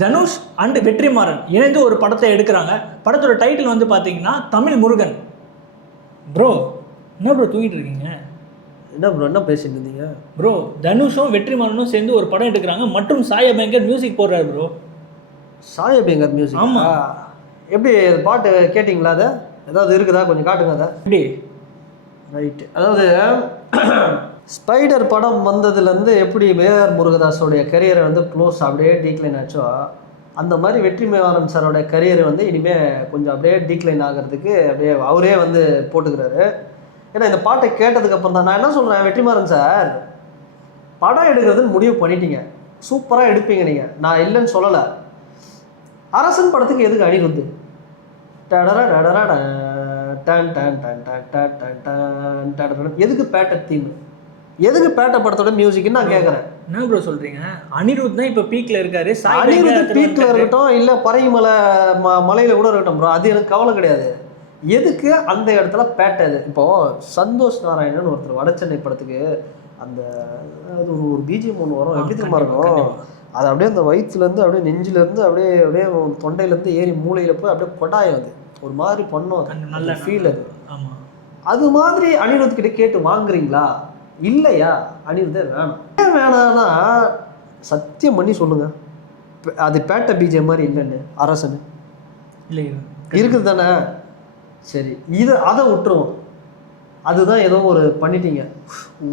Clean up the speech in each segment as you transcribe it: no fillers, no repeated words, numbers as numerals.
Dhanush and Vetrimaaran இணைந்து ஒரு படத்தை எடுக்கிறாங்க. படத்தோட டைட்டில் வந்து பார்த்தீங்கன்னா தமிழ் முருகன். ப்ரோ என்ன ப்ரோ தூங்கிட்டு இருக்கீங்க? என்ன ப்ரோ என்ன பேசிட்டு இருந்தீங்க ப்ரோ? தனுஷும் வெற்றிமாறனும் சேர்ந்து ஒரு படம் எடுக்கிறாங்க மற்றும் சாய் அபியங்கர் மியூசிக் போடுறாரு ப்ரோ. சாய் அபியங்கர் மியூசிக்? ஆமாம். எப்படி பாட்டு கேட்டிங்களா? அதை ஏதாவது இருக்குதா? கொஞ்சம் காட்டுங்க அதை. எப்படி? ரைட்டு. அதாவது ஸ்பைடர் படம் வந்ததுலேருந்து எப்படி மேஆர் முருகதாஸோடைய கரியரை வந்து க்ளோஸ் அப்படியே டீக்ளைன் ஆச்சோ, அந்த மாதிரி வெற்றிமாறன் சாரோடைய கரியர் வந்து இனிமேல் கொஞ்சம் அப்படியே டீக்ளைன் ஆகிறதுக்கு அப்படியே அவரே வந்து போட்டுக்கிறாரு. ஏன்னா இந்த பாட்டை கேட்டதுக்கப்புறம் தான் நான் என்ன சொல்கிறேன், வெற்றிமாறன் சார் படம் எடுக்கிறதுன்னு முடிவு பண்ணிட்டீங்க, சூப்பராக எடுப்பீங்க நீங்கள், நான் இல்லைன்னு சொல்லலை. அரசன் படத்துக்கு எதுக்கு அனிருத்து எதுக்கு பேட்டர் தீம், எதுக்கு பேட்ட படத்தோட மியூசிக்னு நான் கேட்குறேன். என்ன ப்ரோ சொல்கிறீங்க? அனிருத் தான் இப்போ பீக்கில் இருக்காரு. அனிருத் பீக்கில் இருக்கட்டும், இல்லை பறைமலை மலையில் கூட இருக்கட்டும் ப்ரோ, அது எனக்கு கவலை கிடையாது. எதுக்கு அந்த இடத்துல பேட்டது? இப்போது சந்தோஷ் நாராயணன் ஒருத்தர் வடச்சென்னை படத்துக்கு அந்த அது ஒரு பிஜிஎம் ஒன்று வரும், எப்படி தெரியுமா இருக்கும், அது அப்படியே அந்த வயிற்றுலேருந்து அப்படியே நெஞ்சிலேருந்து அப்படியே அப்படியே தொண்டையிலேருந்து ஏறி மூளையில் போய் அப்படியே கொட்டாயம், அது ஒரு மாதிரி பண்ணும், நல்ல ஃபீல் அது. ஆமாம், அது மாதிரி அனிருத் கிட்ட கேட்டு வாங்குறீங்களா? இல்லையா? அனிருத்தே வேணாம். ஏன் வேணான்னா சத்தியம் பண்ணி சொல்லுங்க, அது பேட்ட பிஜிஎம் மாதிரி இல்லைன்னு அரசன் இல்லை இருக்குது தானே? சரி, அதை விட்டுருவோம். அதுதான் ஏதோ ஒரு பண்ணிட்டீங்க. ஓ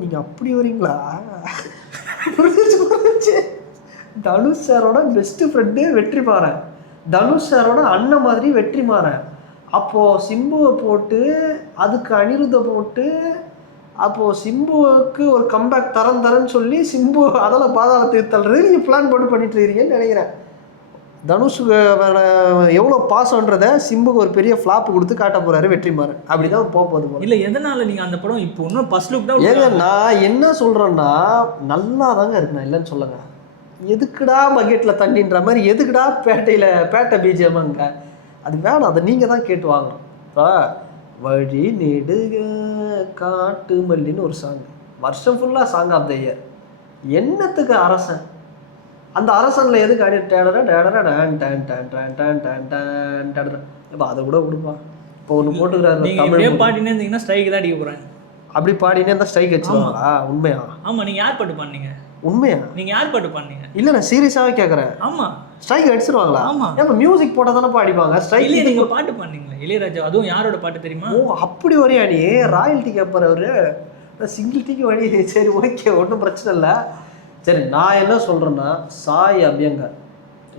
நீங்கள் அப்படி வரீங்களா? தனுஷ் சாரோட பெஸ்ட் ஃப்ரெண்டு வெற்றிமாறன், தனுஷ் சாரோட அண்ணன் மாதிரி வெற்றிமாறன். அப்போது சிம்புவை போட்டு அதுக்கு அனிருத்தை போட்டு அப்போது சிம்புவுக்கு ஒரு கம்பேக் தரேன்னு சொல்லி சிம்பு அதெல்லாம் பாதாளத்துக்கு தள்ளுறது நீங்கள் பிளான் போட்டு பண்ணிட்டு இருக்கீங்கன்னு நினைக்கிறேன். தனுஷுக்கு எவ்வளோ பாசன்றதை சிம்புக்கு ஒரு பெரிய ஃப்ளாப் கொடுத்து காட்ட போகிறாரு வெற்றிமாறன். அப்படி தான் போகுது. இல்லை எதனால் நீங்கள் அந்த படம் இப்போ இன்னும் ஃபர்ஸ்ட் லுக் தான்? ஏங்க நான் என்ன சொல்கிறேன்னா, நல்லா தாங்க இருக்கு, நான் இல்லைன்னு சொல்லுங்க. எதுக்குடா பக்கெட்டில் தண்ணின்ற மாதிரி எதுக்குடா பேட்டை பிஜிஎம்ங்க? அது வேணாம், அதை நீங்கள் தான் கேட்டு வாங்கணும். இப்போ வழி நெடுக காட்டு மல்லின்னு ஒரு சாங், வருஷம் ஃபுல்லாக சாங் ஆஃப் த இயர். என்னத்துக்கு அரசன்? அந்த அரசனில் எதுக்கு அடி இப்போ அதை கூட விடுப்பா. இப்போ ஒன்று போட்டுக்கிறாரு தமிழ் பாடினே இருந்தீங்கன்னா ஸ்ட்ரைக் தான் அடிக்க போகிறேன். அப்படி பாடினே இருந்தால் ஸ்ட்ரைக் வச்சுருவாங்களா? உண்மையா? ஆமாம். நீங்கள் யார் பாட்டு பண்ணீங்க? உண்மையா? நீங்கள் யார் பாட்டு பண்ணீங்க? இல்லை நான் சீரியஸாகவே கேட்குறேன். ஆமாம், ஸ்ட்ரைக் அடிச்சிருவாங்களா? ஆமாம். ஏன் மியூசிக் போட்டால் தானே பாடிப்பாங்க ஸ்ட்ரைக்? இல்லை நீங்கள் பாட்டு பண்ணீங்களா இளையராஜா? அதுவும் யாரோட பாட்டு தெரியுமா? ஓ அப்படி வரையா நீ? ராயல்ட்டி கேட்பார் அவரு, சிங்கிள் டீக்கு வழி. சரி ஓகே, ஒன்றும் பிரச்சனை இல்லை. சரி, நான் என்ன சொல்கிறேன்னா, சாய் அபியங்கர்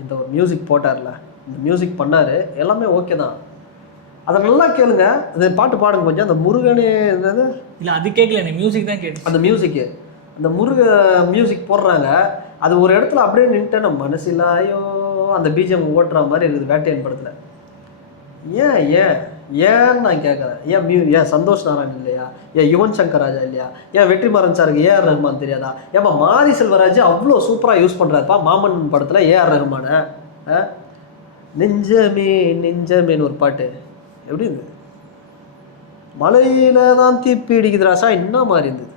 இந்த ஒரு மியூசிக் போட்டார்ல, இந்த மியூசிக் பண்ணார், எல்லாமே ஓகே தான். அதை நல்லா கேளுங்க, இந்த பாட்டு பாடுங்க கொஞ்சம். அந்த முருகனே என்னது? இல்லை அது கேட்கல, எனக்கு மியூசிக் தான் கேட்டு. அந்த மியூசிக்கு, அந்த முருக மியூசிக் போடுறாங்க, அது ஒரு இடத்துல அப்படியே நின்றுட்டு நம்ம மனசிலாயோ அந்த பிஜிஎம் ஓட்டுற மாதிரி இருக்குது வேட்டையன் படத்தில். ஏன்னு நான் கேட்குறேன். ஏன் சந்தோஷ் நாராயண் இல்லையா? ஏன் யுவன் சங்கர் ராஜா இல்லையா? ஏன் வெற்றிமாறன் சாருக்கு ஏஆர் ரஹ்மான் தெரியாதா? ஏமா மாரி செல்வராஜ் அவ்வளோ சூப்பராக யூஸ் பண்ணுறாருப்பா மாமன் படத்தில் ஏஆர் ரஹ்மான. நெஞ்சமேன்னு ஒரு பாட்டு எப்படி இருந்தது? மலையில தான் தீப்பி அடிக்குது ராசா, என்ன மாதிரி இருந்தது?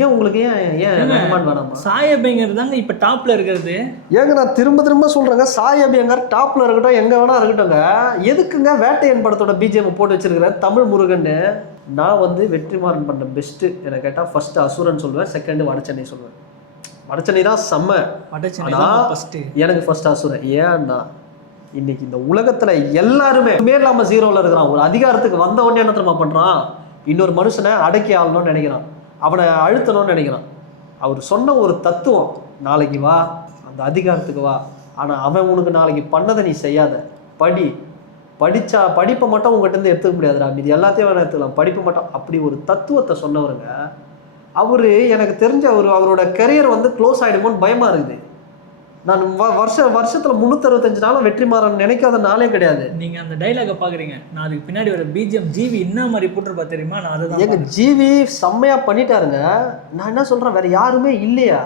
ஏன் உங்களுக்கு ஏன் ரஹ்மான் வேணாமா? சாய் அபியங்கர் தாங்க இப்போ டாப்பில் இருக்கிறது. ஏங்க நான் திரும்ப சொல்கிறேங்க, சாய் அபியங்கர் டாப்பில் இருக்கட்டும், எங்கே வேணா இருக்கட்டும்ங்க. எதுக்குங்க வேட்டையன் படத்தோட பிஜிஎம் போட்டு வச்சிருக்கிறேன் தமிழ் முருகன்னு? நான் வந்து வெற்றிமாறன் பண்ண பெஸ்ட்டு என்னை கேட்டால் ஃபர்ஸ்ட் அசுரன் சொல்லுவேன், செகண்டு வடச்சென்னை சொல்லுவேன். வடச்சென்னை தான் செம்ம, எனக்கு ஃபர்ஸ்ட் அசுரன். ஏன்னா இன்னைக்கு இந்த உலகத்தில் எல்லாருமே இல்லாமல் ஜீரோவில் இருக்கிறான். ஒரு அதிகாரத்துக்கு வந்த உடனே என்ன தெரியுமா பண்ணுறான்? இன்னொரு மனுஷனை அடக்கி ஆளணும்னு நினைக்கிறான், அவனை அழுத்தணும்னு நினைக்கிறான். அவர் சொன்ன ஒரு தத்துவம், நாளைக்கு வா அந்த அதிகாரத்துக்கு வா, ஆனால் அவன் உனக்கு நாளைக்கு பண்ணதை நீ செய்யாத, படித்தா படிப்பை மட்டும் உங்கள்கிட்ட எடுத்துக்க முடியாதுடா, இது எல்லாத்தையும் வேணா எடுத்துக்கலாம், படிப்பு மட்டும். அப்படி ஒரு தத்துவத்தை சொன்னவருங்க அவர். எனக்கு தெரிஞ்ச அவரோட கரியர் வந்து க்ளோஸ் ஆகிடுமோன்னு பயமாக இருக்குது. நான் வருஷத்தில் 365 நாளும் வெற்றிமாறன் நினைக்காத நாளே கிடையாது. நீங்கள் அந்த டைலாகை பார்க்குறீங்க, நான் அதுக்கு பின்னாடி ஒரு பிஜிஎம் ஜிவி என்ன மாதிரி போட்டுருப்பா தெரியுமா? நான் அதுதான் எங்கள் ஜிவி செம்மையாக பண்ணிட்டாருங்க. நான் என்ன சொல்கிறேன், வேறு யாருமே இல்லையா?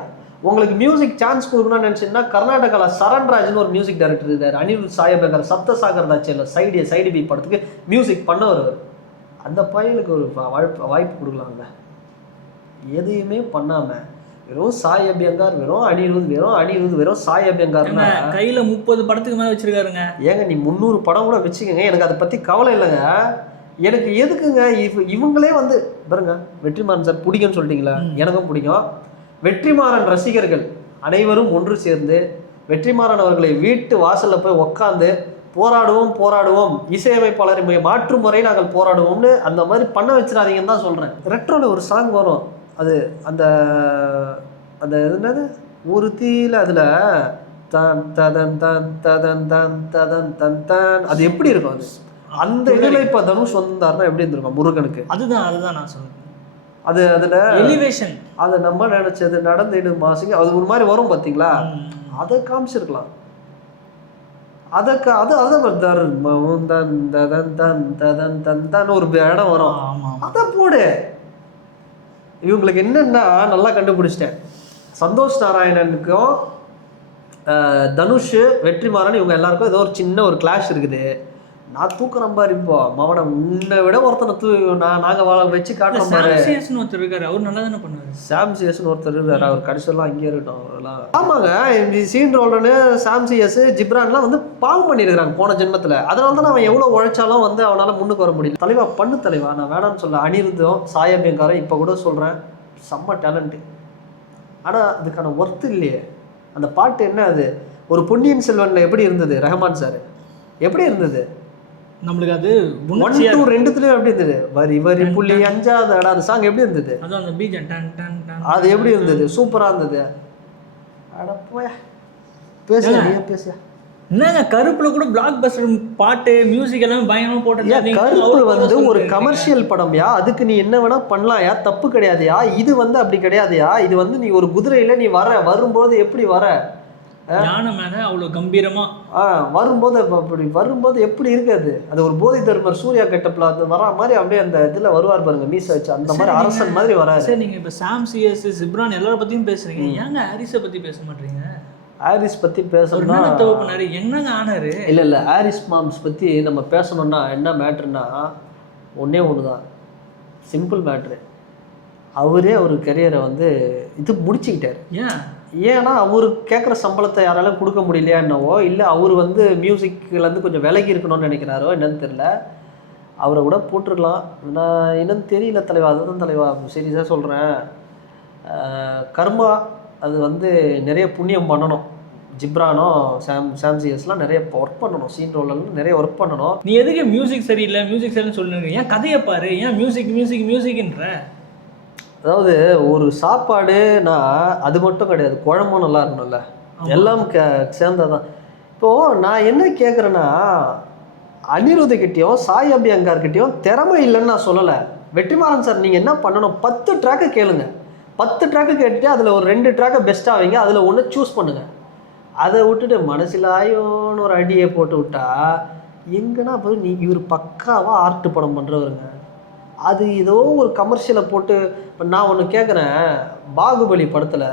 உங்களுக்கு மியூசிக் சான்ஸ் கொடுக்கணும்னு நினச்சிங்கன்னா கர்நாடகாவில் சரண்ராஜ்னு ஒரு மியூசிக் டைரக்டர் இருக்கார். அனிருத் சாய் அபியங்கர் சப்தசாகர் தாச்சியில் சைடு பி படத்துக்கு மியூசிக் பண்ணவர். அந்த பையனுக்கு ஒரு வாய்ப்பு கொடுக்கலாங்க. எதையுமே பண்ணாமல் வெறும் சாய் அபியங்கார், வெறும் அனிருத், வெறும் அனிருத், வெறும் சாய் அபியங்கார்னா கையில 30 படத்துக்கு மேல வச்சிருக்காருங்க. ஏங்க நீ 300 படம் கூட வச்சுக்கோங்க, எனக்கு அதை பத்தி கவலை இல்லைங்க. எனக்கு எதுக்குங்க இவங்களே வந்து பாருங்க, வெற்றிமாறன் சார் பிடிக்கும்னு சொல்லிட்டீங்களா, எனக்கும் பிடிக்கும். வெற்றிமாறன் ரசிகர்கள் அனைவரும் ஒன்று சேர்ந்து வெற்றிமாறன் அவர்களை வீட்டு வாசல்ல போய் உட்காந்து போராடுவோம், இசையமைப்பாளரை மாற்றும் முறை நாங்கள் போராடுவோம்னு அந்த மாதிரி பண்ண வச்சிடாதீங்கன்னு தான் சொல்றேன். ரெட்ரோல ஒரு சாங் வரும், அது அந்த அந்த என்னது ஒரு தீல அதுல தான் ததன் தான் ததன் தான் ததன் தன் தான், அது எப்படி இருக்கும்? அது அந்த இதுல இப்ப தனுஷ் வந்தாருன்னா எப்படி இருந்திருக்கும் முருகனுக்கு? அதுதான் நான் சொல்றேன். அது அதுல எலிவேஷன், அதை நம்ம நினைச்சது நடந்து மாசிங்க அது ஒரு மாதிரி வரும் பாத்தீங்களா, அதை காமிச்சிருக்கலாம். ஒரு இடம் வரும், அதை போடு. இவங்களுக்கு என்னன்னா நல்லா கண்டுபிடிச்சிட்டேன், சந்தோஷ் நாராயணனுக்கும் தனுஷ் வெற்றிமாறன் இவங்க எல்லாருக்கும் ஏதோ ஒரு சின்ன ஒரு கிளாஷ் இருக்குது. நான் தூக்குறேன் பாரு, இப்போ மவனை உன்னை விட ஒருத்தனை நாங்கள் வச்சு காட்டுறோம் பாரு. ஒருத்தர் இருக்காரு, அவர் நல்லா தானே பண்ணுவாரு. சாம்சிஎஸ்னு ஒருத்தர் இருக்காரு, அவர் கடைசியெல்லாம் அங்கேயே இருக்கட்டும் அவரெல்லாம். ஆமாங்க, சீன் ரோல்டனு சாம்சிஎஸ் ஜிப்ரான்லாம் வந்து பாவம் பண்ணியிருக்கிறாங்க போன ஜென்மத்தில். அதனால தான் அவன் எவ்வளோ உழைச்சாலும் வந்து அவனால் முன்னுக்கு வர முடியல. தலைவா பண்ணு தலைவா, நான் வேணான்னு சொல்ல. அனிருத்தும் சாய் அபியங்காரும் இப்போ கூட சொல்கிறேன், செம்ம டேலண்ட்டு. ஆனால் அதுக்கான ஒர்த்து இல்லையே. அந்த பாட்டு என்ன, அது ஒரு பொன்னியின் செல்வனில் எப்படி இருந்தது ரஹ்மான் சார், எப்படி இருந்தது நம்மளுக்கு? அது 1 2 2 எப்படி இருந்தது? வரி வரி புள்ளி அஞ்சாவது அந்த சாங் எப்படி இருந்தது? அது எப்படி இருந்தது? சூப்பரா இருந்தது. என்னங்க கருப்புல கூட பிளாக் பஸ்டர் பாட்டு மியூசிக் எல்லாம் பயங்கரமா போட்டது. கருப்பு வந்து ஒரு கமர்ஷியல் படம்யா, அதுக்கு நீ என்ன வேணா பண்ணலாம்யா, தப்பு கிடையாதுயா. இது வந்து அப்படி கிடையாதுயா. இது வந்து நீ ஒரு குதிரையில நீ வரும்போது எப்படி வர, யானை மேல அவ்வளவு கம்பீரமா வரும்போது அப்படி வரும்போது எப்படி இருக்காது? அது ஒரு போதி தர்மர் சூர்யா கெட்டப்ல அது வரா மாதிரி அப்படியே அந்த இதுல வருவார் பாருங்க, மீச வச்சு, அந்த மாதிரி அரசன் மாதிரி வராது. சரி, நீங்க இப்ப சாம்சிஎஸ் ஜிப்ரான் எல்லார பத்தியும் பேசுறீங்க, ஏங்க ஹாரிஸை பத்தி பேச மாட்டீங்க? ஹாரிஸ் பத்தி பேசணும்னா என்னங்க ஆனாரு? இல்ல ஹாரிஸ் மாம்ஸ் பத்தி நம்ம பேசணும்னா என்ன மேட்ருன்னா ஒன்னே ஒண்ணுதான், சிம்பிள் மேட்ரு. அவர் கரியரை வந்து இது முடிச்சுக்கிட்டார். ஏன்னா அவர் கேட்குற சம்பளத்தை யாராலும் கொடுக்க முடியலையா என்னவோ, இல்லை அவர் வந்து மியூசிக்லேருந்து கொஞ்சம் விலகி இருக்கணும்னு நினைக்கிறாரோ என்னன்னு தெரியல. அவரை கூட போட்டிருக்கலாம், நான் என்னன்னு தெரியல தலைவா. அதுதான் தலைவா சீரியஸாக சொல்கிறேன். கர்மா அது வந்து நிறைய புண்ணியம் பண்ணணும். ஜிப்ரானோ சாம்சிஎஸ்லாம் நிறைய ஒர்க் பண்ணணும், சீன் ரோலன்னு நிறைய ஒர்க் பண்ணணும். நீ எதுக்கு மியூசிக் சரியில்லை மியூசிக் சரியில்லைன்னு சொல்லுங்க, ஏன் கதையை பாரு, ஏன் மியூசிக்ன்ற? அதாவது ஒரு சாப்பாடுனா அது மட்டும் கிடையாது, குழம்பும் நல்லா இருக்கணும்ல, எல்லாம் சேர்ந்ததான். இப்போது நான் என்ன கேட்குறேன்னா, அனிருத்துக்கிட்டையும் சாய் அபியங்கார்கிட்டையும் திறமை இல்லைன்னு நான் சொல்லலை. வெற்றிமாறன் சார் நீங்கள் என்ன பண்ணணும், 10 ட்ராக்கு கேளுங்க, 10 ட்ராக்கு கேட்டுட்டு அதில் ஒரு 2 ட்ராக்கை பெஸ்ட்டாக வைங்க, அதில் ஒன்று சூஸ் பண்ணுங்கள். அதை விட்டுட்டு மனசிலாயோன்னு ஒரு அடியை போட்டு விட்டா எங்கன்னா போய் இவர் பக்காவாக ஆர்ட் படம் பண்ணுறவருங்க. அது ஏதோ ஒரு கமர்ஷியலை போட்டு. இப்போ நான் ஒன்று கேட்குறேன், பாகுபலி படத்தில்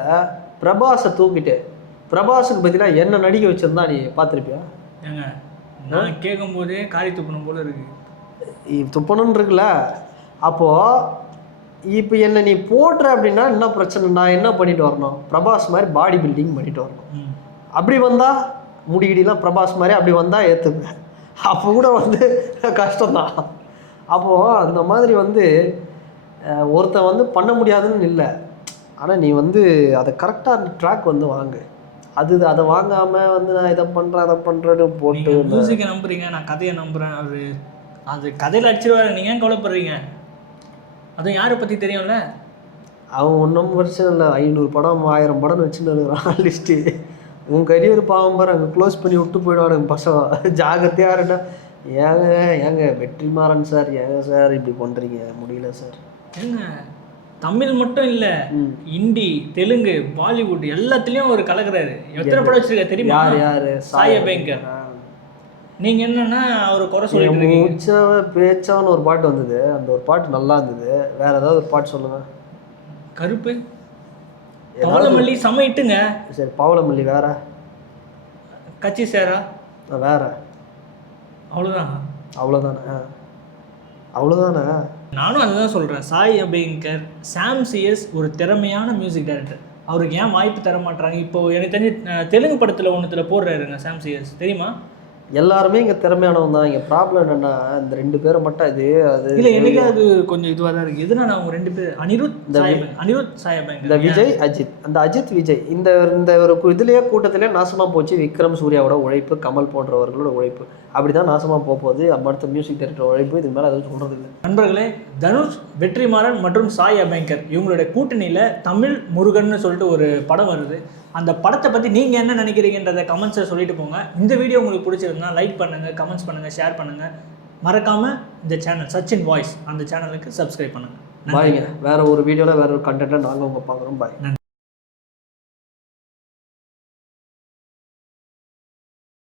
பிரபாஸை தூக்கிட்டு பிரபாஸுக்கு பதிலாக என்ன நடிக்க வச்சுருந்தா நீ பார்த்துருப்பியா? ஏங்க நான் கேட்கும் போதே காரி துப்பணும் போல இருக்கு. துப்பணுன்னு இருக்குல்ல. அப்போது இப்போ என்ன நீ போடுற அப்படின்னா என்ன பிரச்சனை, நான் என்ன பண்ணிட்டு வரணும், பிரபாஸ் மாதிரி பாடி பில்டிங் பண்ணிட்டு வரணும். அப்படி வந்தால் முடிகிடிலாம் பிரபாஸ் மாதிரி அப்படி வந்தால் ஏற்றுப்பேன். அப்போ கூட வந்து கஷ்டம்தான். அப்போது அந்த மாதிரி வந்து ஒருத்தன் வந்து பண்ண முடியாதுன்னு இல்லை, ஆனால் நீ வந்து அதை கரெக்டாக அந்த ட்ராக் வந்து வாங்கு. அதை வாங்காமல் வந்து நான் இதை பண்ணுறேன் அதை பண்ணுறேன்னு போட்டு மியூசிக்கை நம்புறீங்க, நான் கதையை நம்புகிறேன். அது கதையில் அடிச்சிருவாரு, நீங்கள் ஏன் கவலைப்படுறீங்க? அதுவும் யாரை பற்றி தெரியும்ல. அவன் ஒன்றும் வருஷம் இல்லை, 500 படம் 1000 படம்னு வச்சுன்னு இருக்கிறான் லிஸ்ட்டு. உன் கரியர் பாவம் பாரு, அங்கே க்ளோஸ் பண்ணி விட்டு போயிடுவானுங்க பசங்க. ஜாகிரதையாக இருந்தா. ஏங்க வெற்றிமாறன் சார், ஏங்க சார் இப்படி பண்ணுறீங்க, முடியல சார். ஏங்க தமிழ் மட்டும் இல்லை, ஹிந்தி தெலுங்கு பாலிவுட் எல்லாத்துலேயும் ஒரு கலக்குறாரு. எத்தனை படம் வச்சிருக்க தெரியுமா? யார்? சாய் அபியங்கர். நீங்கள் என்னன்னா அவர் குறை சொல்லிட்டு பேச்சான்னு ஒரு பாட்டு வந்தது, அந்த ஒரு பாட்டு நல்லா இருந்தது. வேற ஏதாவது ஒரு பாட்டு சொல்லுங்க. கருப்பு, பவளமல்லி சமைட்டுங்க. சரி, பவளமல்லி வேற, கச்சி சேரா வேற, அவ்வளோதானே. நானும் அதுதான் சொல்கிறேன். சாய் அபியங்கர் சாம்சிஎஸ் ஒரு திறமையான மியூசிக் டைரக்டர். அவருக்கு ஏன் வாய்ப்பு தர மாட்டாங்க? இப்போ எனக்கு தெரிஞ்சு தெலுங்கு படத்தில் ஒன்றுத்தில் போடுறாருங்க சாம் சிஎஸ், தெரியுமா? எல்லாருமே இங்கே திறமையானவங்க தான். இங்கே ப்ராப்ளம் என்னென்னா இந்த 2 பேரை மட்டும் அது இல்லை, எனக்கு அது கொஞ்சம் இதுவாக தான் இருக்குது. எதுனா அவங்க 2 பேர் அனிருத் சாயபேங்கர், இந்த விஜய் அஜித், அந்த அஜித் விஜய் இந்த ஒரு இதுலேயே கூட்டத்திலே நாசமாக போச்சு. விக்ரம் சூர்யாவோட உழைப்பு, கமல் போன்றவர்களோட உழைப்பு அப்படி தான் நாசமாக போகுது. அடுத்த மியூசிக் டைரக்டர் உழைப்பு, இதுக்கு மேலே அதுவும் சொல்கிறது இல்லை. நண்பர்களே, தனுஷ், வெற்றிமாறன் மற்றும் சாய் அபேங்கர் இவங்களுடைய கூட்டணியில் தமிழ் முருகன்னு சொல்லிட்டு ஒரு படம் வருது. அந்த படத்தை பற்றி நீங்கள் என்ன நினைக்கிறீங்கன்றதை கமெண்ட்ஸை சொல்லிட்டு போங்க. இந்த வீடியோ உங்களுக்கு பிடிச்சிருந்தா லைக் பண்ணுங்கள், கமெண்ட்ஸ் பண்ணுங்கள், ஷேர் பண்ணுங்கள். மறக்காமல் இந்த சேனல் சச்சின் வாய்ஸ் அந்த சேனலுக்கு சப்ஸ்கிரைப் பண்ணுங்கள். பாய்ங்க. வேறு ஒரு வீடியோவில் வேறு ஒரு கண்டென்ட்டில் நாங்கள் உங்கள் பார்க்குறோம். பாய்.